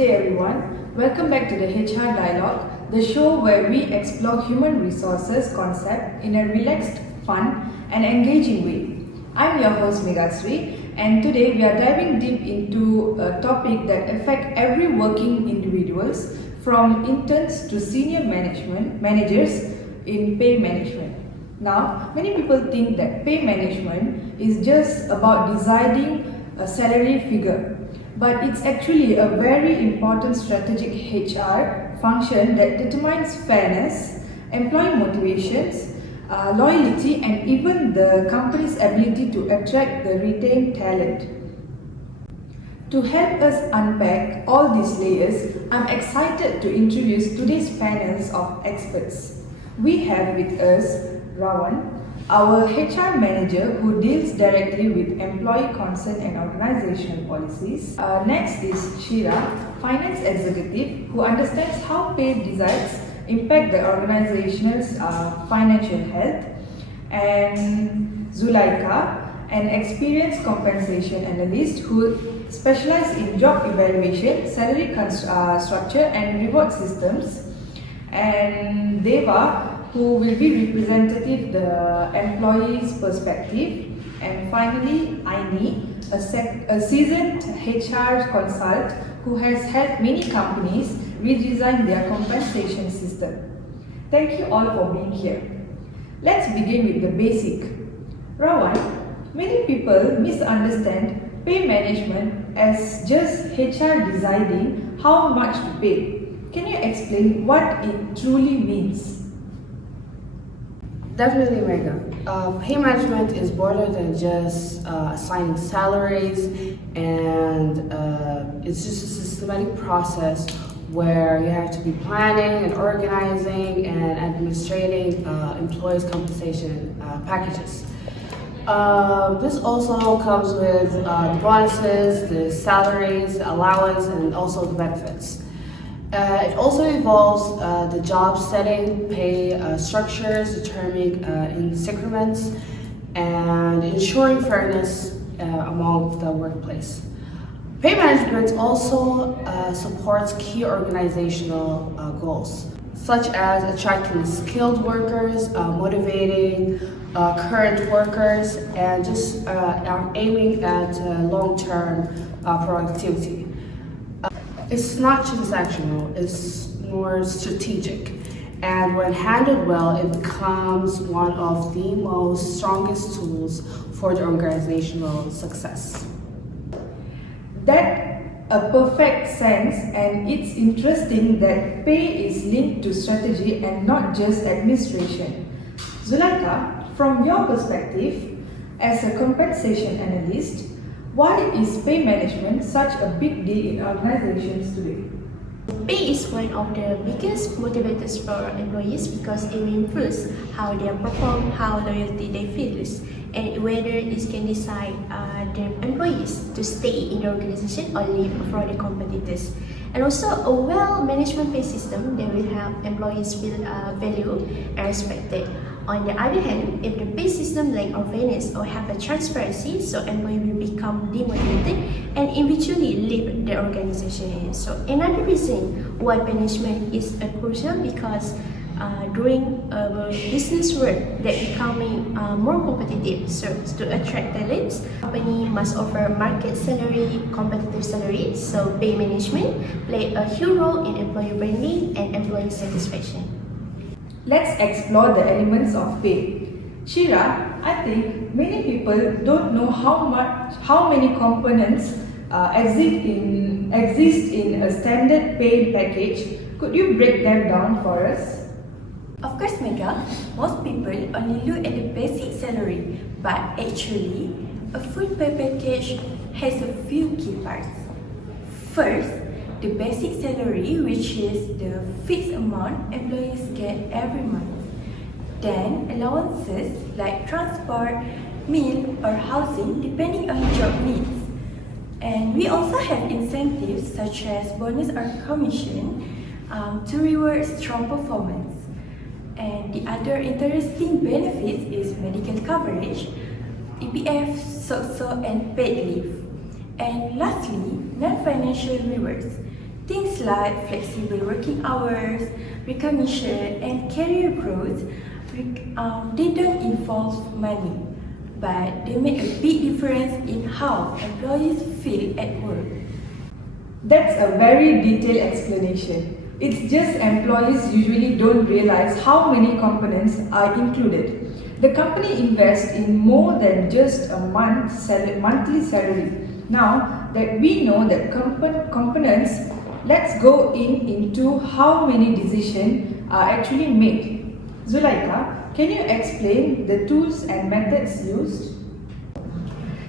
day everyone. Welcome back to the HR Dialogue, the show where we explore human resources concept in a relaxed, fun and engaging way. I'm your host Meghasri, and today we are diving deep into a topic that affects every working individuals from interns to senior managers in pay management. Now, many people think that pay management is just about deciding a salary figure, but it's actually a very important strategic HR function that determines fairness, employee motivations, loyalty, and even the company's ability to attract the retained talent. To help us unpack all these layers, I'm excited to introduce today's panels of experts. We have with us Rawan, our HR manager who deals directly with employee consent and organizational policies. Next is Shira, finance executive who understands how pay decides impact the organization's financial health. And Zulaika, an experienced compensation analyst who specializes in job evaluation, salary structure and reward systems. And Deva, who will be representative the employee's perspective. And finally, Aini, a seasoned HR consultant who has helped many companies redesign their compensation system. Thank you all for being here. Let's begin with the basic. Rawan, many people misunderstand pay management as just HR deciding how much to pay. Can you explain what it truly means? Definitely, Megha. Pay management is broader than just assigning salaries, and it's just a systematic process where you have to be planning and organizing and administrating employees' compensation packages. This also comes with the bonuses, the salaries, the allowance, and also the benefits. It also involves the job setting, pay structures, determining increments, and ensuring fairness among the workplace. Pay management also supports key organizational goals, such as attracting skilled workers, motivating current workers, and just aiming at long-term productivity. It's not transactional, it's more strategic. And when handled well, it becomes one of the most strongest tools for the organizational success. That a perfect sense, and it's interesting that pay is linked to strategy and not just administration. Zulaika, from your perspective, as a compensation analyst, why is pay management such a big deal in organizations today? Pay is one of the biggest motivators for employees because it will influence how they perform, how loyalty they feel, and whether it can decide the employees to stay in the organization or leave for the competitors. And also a well-management pay system that will help employees feel valued and respected. On the other hand, if the pay system lack fairness or have a transparency, so employees will become demotivated and eventually leave the organization. So another reason why management is crucial because during business world that becoming more competitive, so to attract talents, company must offer market salary, competitive salary. So pay management play a huge role in employee branding and employee satisfaction. Let's explore the elements of pay. Shira, I think many people don't know how many components exist in a standard pay package. Could you break them down for us? Of course, Megha, most people only look at the basic salary, but actually, a full pay package has a few key parts. First, the basic salary, which is the fixed amount employees get every month. Then, allowances like transport, meal, or housing depending on job needs. And we also have incentives such as bonus or commission to reward strong performance. And the other interesting benefits is medical coverage, EPF, SOCSO, and paid leave. And lastly, non-financial rewards. Things like flexible working hours, recognition, and career growth, they don't involve money, but they make a big difference in how employees feel at work. That's a very detailed explanation. It's just employees usually don't realize how many components are included. The company invests in more than just a monthly salary. Now that we know that components, let's go into how many decisions are actually made. Zulaika, can you explain the tools and methods used?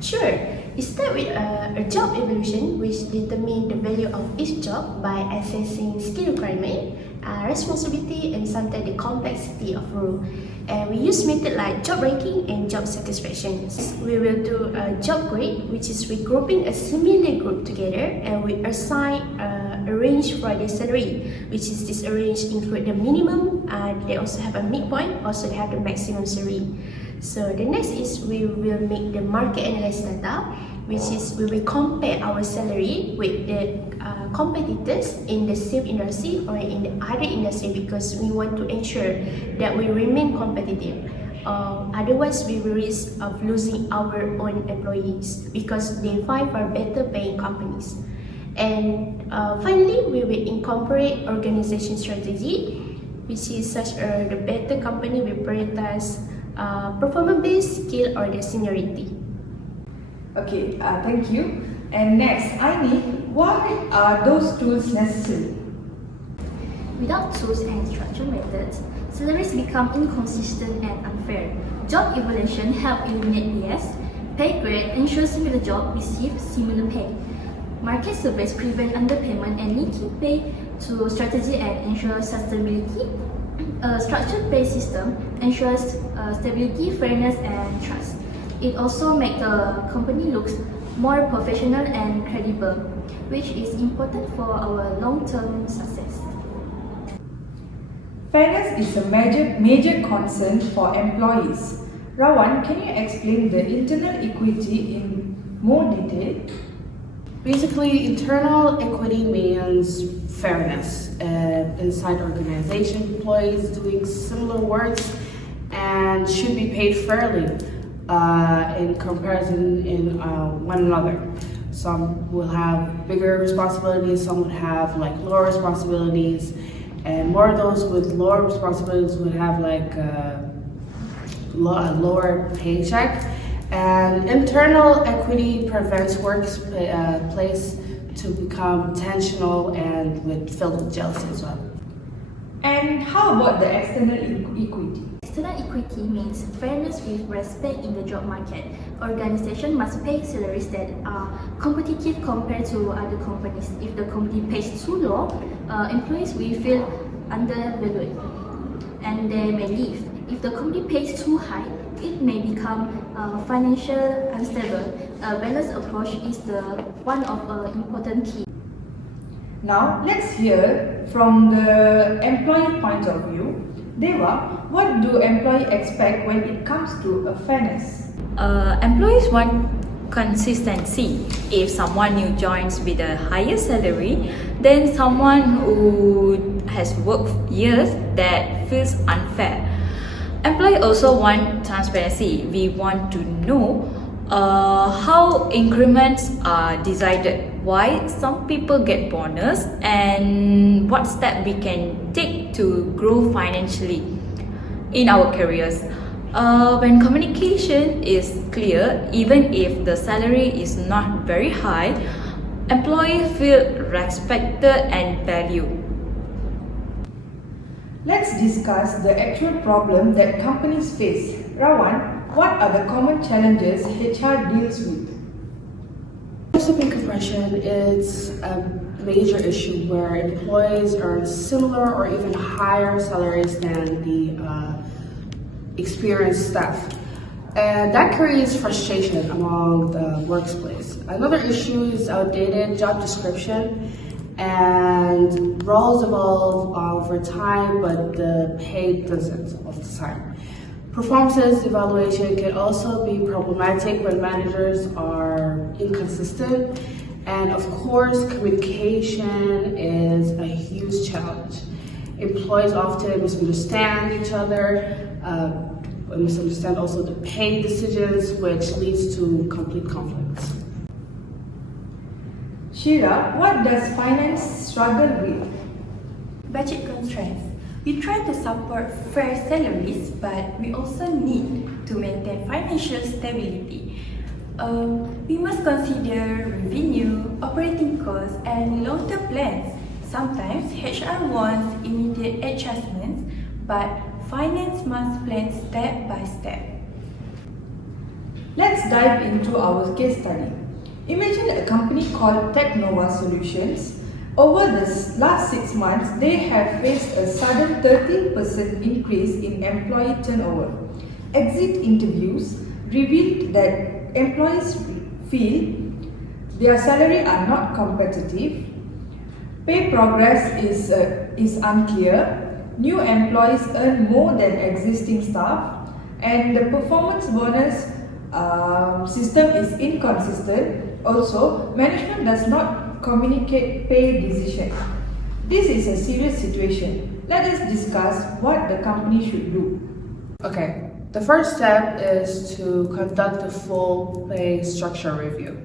Sure. It starts with a job evaluation, which determines the value of each job by assessing skill requirement, responsibility, and sometimes the complexity of role. And we use methods like job ranking and job satisfaction. We will do a job grade, which is regrouping a similar group together, and we assign a range for their salary, which is this range include the minimum, they also have a midpoint, also they have the maximum salary. So the next is we will make the market analysis data, which is we will compare our salary with the competitors in the same industry or in the other industry, because we want to ensure that we remain competitive. Otherwise, we will risk of losing our own employees because they find for better paying companies. And finally, we will incorporate organization strategy, which is such the better company will prioritize performance-based skill or the seniority. Okay, thank you. And next, Aini, why are those tools necessary? Without tools and structured methods, salaries become inconsistent and unfair. Job evaluation helps eliminate bias. Pay grade ensures similar job receive similar pay. Market surveys prevent underpayment and linking pay to strategy and ensure sustainability. A structured pay system ensures stability, fairness, and trust. It also makes the company look more professional and credible, which is important for our long-term success. Fairness is a major concern for employees. Rawan, can you explain the internal equity in more detail? Basically, internal equity means fairness. Inside organization, employees doing similar works and should be paid fairly in comparison in one another. Some will have bigger responsibilities, some would have like lower responsibilities, and more of those with lower responsibilities would have like a lower paycheck. And internal equity prevents workplace to become tensional and filled with jealousy as well. And how about the external equity? External equity means fairness with respect in the job market. Organizations must pay salaries that are competitive compared to other companies. If the company pays too low, employees will feel undervalued and they may leave. If the company pays too high, it may become financially unstable. A balanced approach is the one of important key. Now, let's hear from the employee point of view. Deva, what do employees expect when it comes to fairness? Employees want consistency. If someone new joins with a higher salary, then someone who has worked years, that feels unfair. Employees also want transparency. We want to know how increments are decided, why some people get bonus, and what step we can take to grow financially in our careers. When communication is clear, even if the salary is not very high, employees feel respected and valued. Let's discuss the actual problem that companies face. Rawan, what are the common challenges HR deals with? Pay compression is a major issue where employees earn similar or even higher salaries than the experienced staff. And that creates frustration among the workplace. Another issue is outdated job description, and roles evolve over time, but the pay doesn't all the time. Performance evaluation can also be problematic when managers are inconsistent, And of course, communication is a huge challenge. Employees often misunderstand each other, misunderstand also the pay decisions, which leads to complete conflicts. Shira, what does finance struggle with? Budget constraints. We try to support fair salaries, but we also need to maintain financial stability. We must consider revenue, operating costs, and long-term plans. Sometimes HR wants immediate adjustments, but finance must plan step by step. Let's dive into our case study. Imagine a company called Technova Solutions. Over the last 6 months, they have faced a sudden 30% increase in employee turnover. Exit interviews revealed that employees feel their salary are not competitive, pay progress is unclear, new employees earn more than existing staff, and the performance bonus system is inconsistent. Also, management does not communicate pay decision. This is a serious situation. Let us discuss what the company should do. Okay, the first step is to conduct a full pay structure review.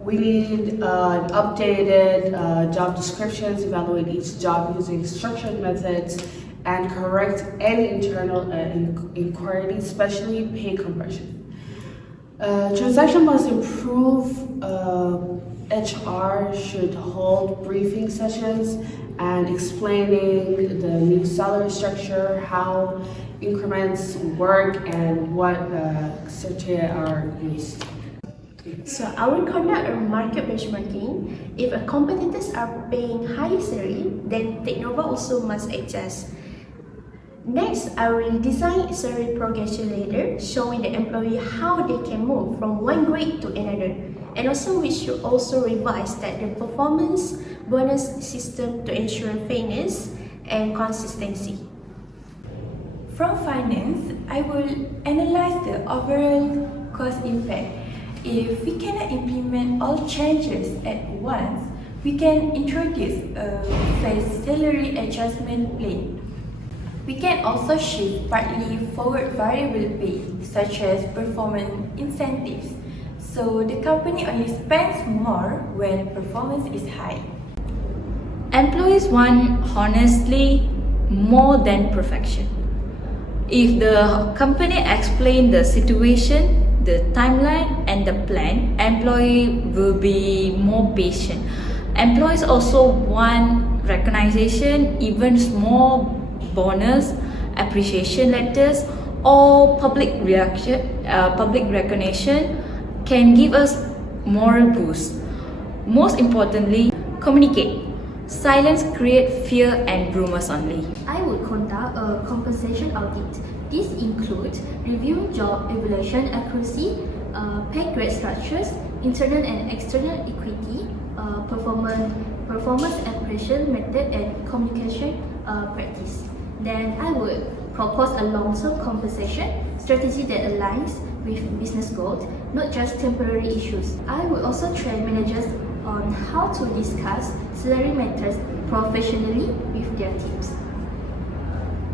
We need updated job descriptions, evaluate each job using structured methods, and correct any internal inequalities, especially pay compression. Transaction must improve. HR should hold briefing sessions and explaining the new salary structure, how increments work, and what criteria are used. So I will conduct a market benchmarking. If a competitors are paying higher salary, then Technova also must adjust. Next, I will design a salary progression ladder showing the employee how they can move from one grade to another. And also we should also revise that the performance bonus system to ensure fairness and consistency. From finance, I will analyze the overall cost impact. If we cannot implement all changes at once, we can introduce a phased salary adjustment plan. We can also shift partly forward variable pay, such as performance incentives, so the company only spends more when performance is high. Employees want honestly more than perfection. If the company explains the situation, the timeline and the plan, employee will be more patient. Employees also want recognition, even small bonus, appreciation letters, or public recognition can give us moral boost. Most importantly, communicate. Silence creates fear and rumors only. I would conduct a compensation audit. This includes reviewing job evaluation accuracy, pay grade structures, internal and external equity, performance appraisal method, and communication practice. Then I would propose a long-term compensation strategy that aligns with business goals, not just temporary issues. I would also train managers on how to discuss salary matters professionally with their teams.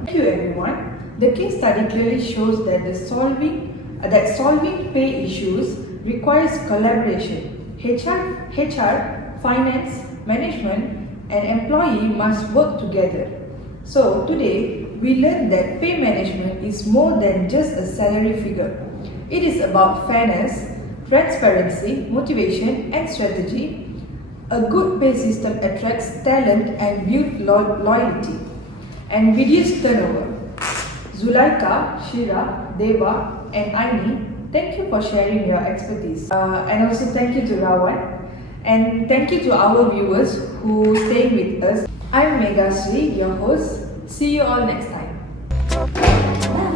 Thank you, everyone. The case study clearly shows that solving pay issues requires collaboration. HR, finance, management, and employee must work together. So today, we learned that pay management is more than just a salary figure. It is about fairness, transparency, motivation, and strategy. A good pay system attracts talent and builds loyalty and reduces turnover. Zulaika, Shira, Deva, and Aini, thank you for sharing your expertise. And also thank you to Rawan. And thank you to our viewers who stayed with us. I'm Meghasri, your host. See you all next time.